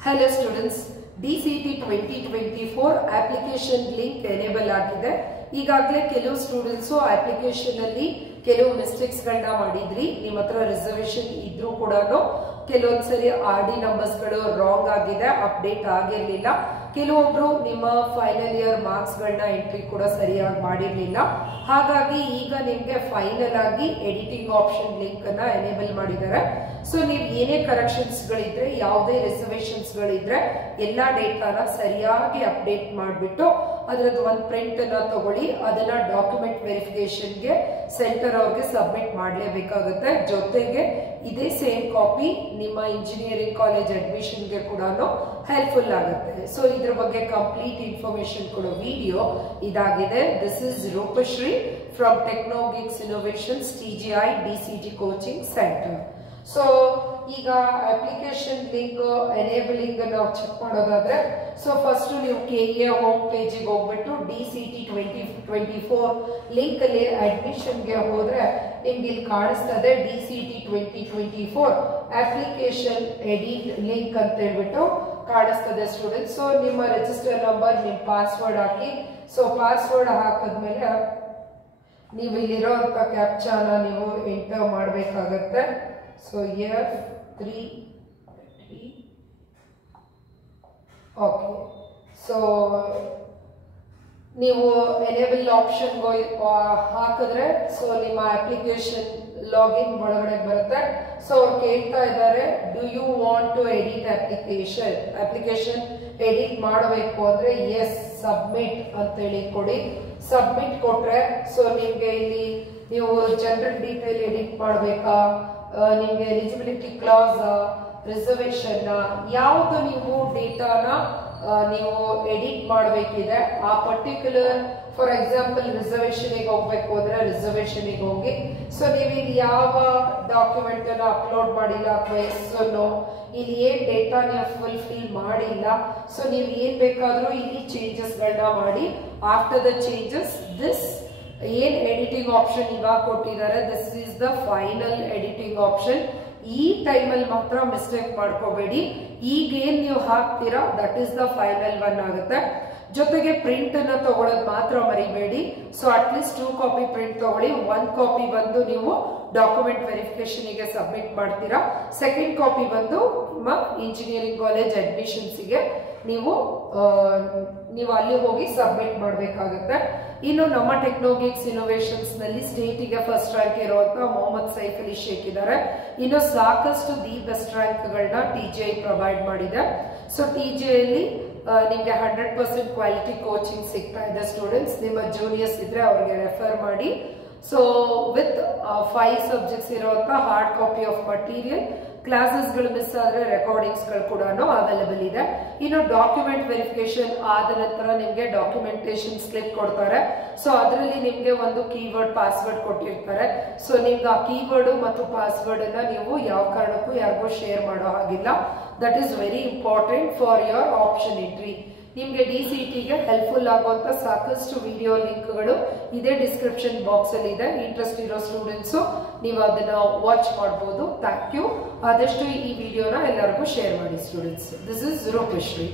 Hello students, DCT 2024 application link enable ಆಗಿದೆ. ಈಗಾಗಲೇ ಕೆಲವು ಸ್ಟೂಡೆಂಟ್ಸ್ ಅಪ್ಲಿಕೇಶನ್ ಅಲ್ಲಿ ಕೆಲವು ಮಿಸ್ಟೇಕ್ಸ್ ಗಳನ್ನ ಮಾಡಿದ್ರಿ. ನಿಮ್ಮ ಹತ್ರ ರಿಸರ್ವೇಶನ್ ಇದ್ರೂ ಕೂಡ ಕೆಲವೊಂದ್ಸರಿ RD ನಂಬರ್ಸ್ ಗಳು ರಾಂಗ್ ಆಗಿದೆ, ಅಪ್ಡೇಟ್ ಆಗಿರ್ಲಿಲ್ಲ. ಕೆಲವೊಬ್ರು ನಿಮ್ಮ ಫೈನಲ್ ಇಯರ್ ಮಾರ್ಕ್ಸ್ ಗಳನ್ನ ಎಂಟ್ರಿ ಕೂಡ ಸರಿಯಾಗಿ ಮಾಡಿರ್ಲಿಲ್ಲ. ಹಾಗಾಗಿ ಈಗ ನಿಮ್ಗೆ ಫೈನಲ್ ಆಗಿ ಎಡಿಟಿಂಗ್ ಆಪ್ಷನ್ ಲಿಂಕ್ ಅನ್ನ ಎನೇಬಲ್ ಮಾಡಿದ್ದಾರೆ. ಸೊ ನೀವು ಏನೇ ಕರೆಕ್ಷನ್ಸ್ ಗಳಿದ್ರೆ, ಯಾವುದೇ ರಿಸರ್ವೇಶನ್ಸ್ ಗಳಿದ್ರೆ ಎಲ್ಲಾ ಡೇಟಾನ ಸರಿಯಾಗಿ ಅಪ್ಡೇಟ್ ಮಾಡಿಬಿಟ್ಟು ಅದರದ್ದು ಒಂದು ಪ್ರಿಂಟ್ ಅನ್ನ ತಗೊಳ್ಳಿ. ಅದನ್ನ ಡಾಕ್ಯುಮೆಂಟ್ ವೆರಿಫಿಕೇಶನ್ಗೆ ಸೆಂಟರ್ ಅವ್ರಿಗೆ ಸಬ್ಮಿಟ್ ಮಾಡಲೇಬೇಕಾಗುತ್ತೆ. ಜೊತೆಗೆ ಇದೇ ಸೇಮ್ ಕಾಪಿ ನಿಮ್ಮ ಇಂಜಿನಿಯರಿಂಗ್ ಕಾಲೇಜ್ ಅಡ್ಮಿಷನ್ಗೆ ಕೂಡ ಹೆಲ್ಪ್ಫುಲ್ ಆಗುತ್ತೆ. ಸೊ ಇದ್ರ ಬಗ್ಗೆ ಕಂಪ್ಲೀಟ್ ಇನ್ಫಾರ್ಮೇಶನ್ ಕೊಡೋ ವಿಡಿಯೋ ಇದಾಗಿದೆ. This is Rupashree from Technogeeks innovations TGI DCT coaching centre. So ಈಗ ಅಪ್ಲಿಕೇಶನ್ ಲಿಂಕ್ ಎನೇಬಲಿಂಗ್ ನಾವು ಚೆಕ್ ಮಾಡೋದಾದ್ರೆ, ಸೊ ಫಸ್ಟ್ ನೀವು KEA ಹೋಮ್ ಪೇಜಿಗೆ ಹೋಗ್ಬಿಟ್ಟು DCT 2024 ಲಿಂಕ್ ಅಲ್ಲಿ ಅಡ್ಮಿಷನ್ ಗೆ ಹೋದ್ರೆ ನಿಮ್ಗೆ ಇಲ್ಲಿ ಕಾಣಿಸ್ತದೆ DCT 2024 ಅಪ್ಲಿಕೇಶನ್ ಎಡಿಟ್ ಲಿಂಕ್ ಅಂತ ಹೇಳ್ಬಿಟ್ಟು ಕಾಣಿಸ್ತದೆ ಸ್ಟೂಡೆಂಟ್ಸ್. ಸೊ ನಿಮ್ಮ ರಿಜಿಸ್ಟರ್ ನಂಬರ್, ನಿಮ್ಮ ಪಾಸ್ವರ್ಡ್ ಹಾಕಿ. ಸೊ ಪಾಸ್ವರ್ಡ್ ಹಾಕಿದ್ಮೇಲೆ ನೀವು ಇಲ್ಲಿರೋಂಥ ಕ್ಯಾಪ್ಚಾನ ನೀವು ಎಂಟರ್ ಮಾಡಬೇಕಾಗತ್ತೆ. So here 3 okay. So ನೀವು ಎನೇಬಲ್ ಆಪ್ಷನ್ ಹಾಕಿದ್ರೆ ಸೊ ನಿಮ್ಮ ಅಪ್ಲಿಕೇಶನ್ ಲಾಗಿನ್ ಒಳಗಡೆ ಬರುತ್ತೆ. ಸೊ ಅವ್ರು ಕೇಳ್ತಾ ಇದ್ದಾರೆ, do you want to edit application edit ಮಾಡಬೇಕು ಅಂದ್ರೆ ಎಸ್ ಸಬ್ಮಿಟ್ ಅಂತ ಹೇಳಿ ಕೊಡಿ. ಸಬ್ಮಿಟ್ ಕೊಟ್ರೆ ಸೊ ನಿಮ್ಗೆ ಇಲ್ಲಿ ನೀವು ಜನರಲ್ ಡೀಟೇಲ್ ಎಡಿಟ್ ಮಾಡಬೇಕಾ, ನಿಮ್ಗೆ ಎಲಿಜಿಬಿಲಿಟಿ ಕ್ಲಾಸ್, ರಿಸರ್ವೇಶನ್, ಯಾವ್ದು ನೀವು ಡೇಟಾನ ನೀವು ಎಡಿಟ್ ಮಾಡಬೇಕಿದೆ ಆ ಪರ್ಟಿಕ್ಯುಲರ್, ಫಾರ್ ಎಕ್ಸಾಂಪಲ್ ರಿಸರ್ವೇಶನ್ ಹೋಗ್ಬೇಕು ಅಂದ್ರೆ ರಿಸರ್ವೇಶನ್ ಹೋಗಿ. ಸೊ ನೀವೀಗ ಯಾವ ಡಾಕ್ಯುಮೆಂಟ್ ಅನ್ನ ಅಪ್ಲೋಡ್ ಮಾಡಿಲ್ಲ ಅಥವಾ ಎಸ್ಸನ್ನು ಇಲ್ಲಿ ಏನ್ ಡೇಟಾ ನೀವು ಫುಲ್ಫಿಲ್ ಮಾಡಿಲ್ಲ, ಸೊ ನೀವು ಏನ್ ಬೇಕಾದ್ರೂ ಇಲ್ಲಿ ಚೇಂಜಸ್ ಗಳನ್ನ ಮಾಡಿ. ಆಫ್ಟರ್ ದ ಚೇಂಜಸ್ ದಿಸ್ ಏನ್ ಎಡಿಟಿಂಗ್ ಆಪ್ಷನ್ ಇವಾಗ ಕೊಟ್ಟಿದ್ದಾರೆ, this is the final editing option. ಈ ಟೈಮಲ್ಲಿ ಮಾತ್ರ ಮಿಸ್ಟೇಕ್ ಮಾಡ್ಕೋಬೇಡಿ. ಈಗ ಏನ್ ನೀವು ಹಾಕ್ತೀರಾ that is the final one ಆಗುತ್ತೆ. ಜೊತೆಗೆ ಪ್ರಿಂಟ್ ಅನ್ನ ತಗೊಳ್ಳೋದು ಮಾತ್ರ ಮರಿಬೇಡಿ. ಸೊ ಅಟ್ಲೀಸ್ಟ್ 2 ಕಾಪಿ ಪ್ರಿಂಟ್ ತಗೊಳ್ಳಿ. 1 ಕಾಪಿ ಬಂದು ನೀವು ಡಾಕ್ಯುಮೆಂಟ್ ವೆರಿಫಿಕೇಶನ್ ಗೆ ಸಬ್ಮಿಟ್ ಮಾಡ್ತೀರಾ. ಸೆಕೆಂಡ್ ಕಾಪಿ ಬಂದು ನಿಮ್ಮ ಇಂಜಿನಿಯರಿಂಗ್ ಕಾಲೇಜ್ ಅಡ್ಮಿಷನ್ಸ್ ಗೆ ನೀವು ಅಲ್ಲಿ ಹೋಗಿ ಸಬ್ಮಿಟ್ ಮಾಡಬೇಕಾಗುತ್ತೆ. ಇನ್ನು ನಮ್ಮ ಟೆಕ್ನೋಗಿಕ್ಸ್ ಇನ್ನೋವೇಷನ್ಸ್ ನಲ್ಲಿ ಸ್ಟೇಟ್ ಗೆ ಫಸ್ಟ್ ರ್ಯಾಂಕ್ ಇರುವಂತಹ ಮೊಹಮ್ಮದ್ ಸೈಫ್ ಅಲಿ ಶೇಖ್ ಇದ್ದಾರೆ. ಇನ್ನು ಸಾಕಷ್ಟು ದಿ ಬೆಸ್ಟ್ ರ್ಯಾಂಕ್ ಗಳನ್ನ TGI ಪ್ರೊವೈಡ್ ಮಾಡಿದೆ. ಸೊ TGI ಅಲ್ಲಿ ನಿಮ್ಗೆ 100% ಕ್ವಾಲಿಟಿ ಕೋಚಿಂಗ್ ಸಿಗ್ತಾ ಇದೆ ಸ್ಟೂಡೆಂಟ್ಸ್. ನಿಮ್ಮ ಜೂನಿಯರ್ಸ್ ಇದ್ರೆ ಅವ್ರಿಗೆ ರೆಫರ್ ಮಾಡಿ. ಸೊ ವಿತ್ 5 ಸಬ್ಜೆಕ್ಟ್ಸ್ ಇರುವಂತ hard copy of material, classes ಗಳು ಮಿಸ್ ಆದ್ರೆ ರೆಕಾರ್ಡಿಂಗ್ಸ್ ಗಳು ಕೂಡ ಅವೈಲೇಬಲ್ ಇದೆ. ಇನ್ನು ಡಾಕ್ಯುಮೆಂಟ್ ವೆರಿಫಿಕೇಶನ್ ಆದ ನಂತರ ನಿಮ್ಗೆ ಡಾಕ್ಯುಮೆಂಟೇಶನ್ ಸ್ಲಿಪ್ ಕೊಡ್ತಾರೆ. ಸೊ ಅದರಲ್ಲಿ ನಿಮ್ಗೆ ಒಂದು ಕೀವರ್ಡ್ ಪಾಸ್ವರ್ಡ್ ಕೊಟ್ಟಿರ್ತಾರೆ. ಸೊ ನಿಮ್ಗೆ ಆ ಕೀವರ್ಡ್ ಮತ್ತು ಪಾಸ್ವರ್ಡ್ ಅನ್ನ ನೀವು ಯಾವ ಕಾರಣಕ್ಕೂ ಯಾರಿಗೂ ಶೇರ್ ಮಾಡೋ ಹಾಗಿಲ್ಲ. That is very important for your option entry. ನಿಮ್ಗೆ DCT ಗೆ ಹೆಲ್ಪ್ಫುಲ್ ಆಗುವಂತ ಸಾಕಷ್ಟು ವಿಡಿಯೋ ಲಿಂಕ್ಗಳು ಇದೇ ಡಿಸ್ಕ್ರಿಪ್ಷನ್ ಬಾಕ್ಸ್ ಅಲ್ಲಿ ಇದೆ. ಇಂಟ್ರೆಸ್ಟ್ ಇರೋ ಸ್ಟೂಡೆಂಟ್ಸ್ ನೀವು ಅದನ್ನ ವಾಚ್ ಮಾಡಬಹುದು. Thank you. ಆದಷ್ಟು ಈ ವಿಡಿಯೋನ ಎಲ್ಲರಿಗೂ ಶೇರ್ ಮಾಡಿ ಸ್ಟೂಡೆಂಟ್ಸ್. This is Roopashree.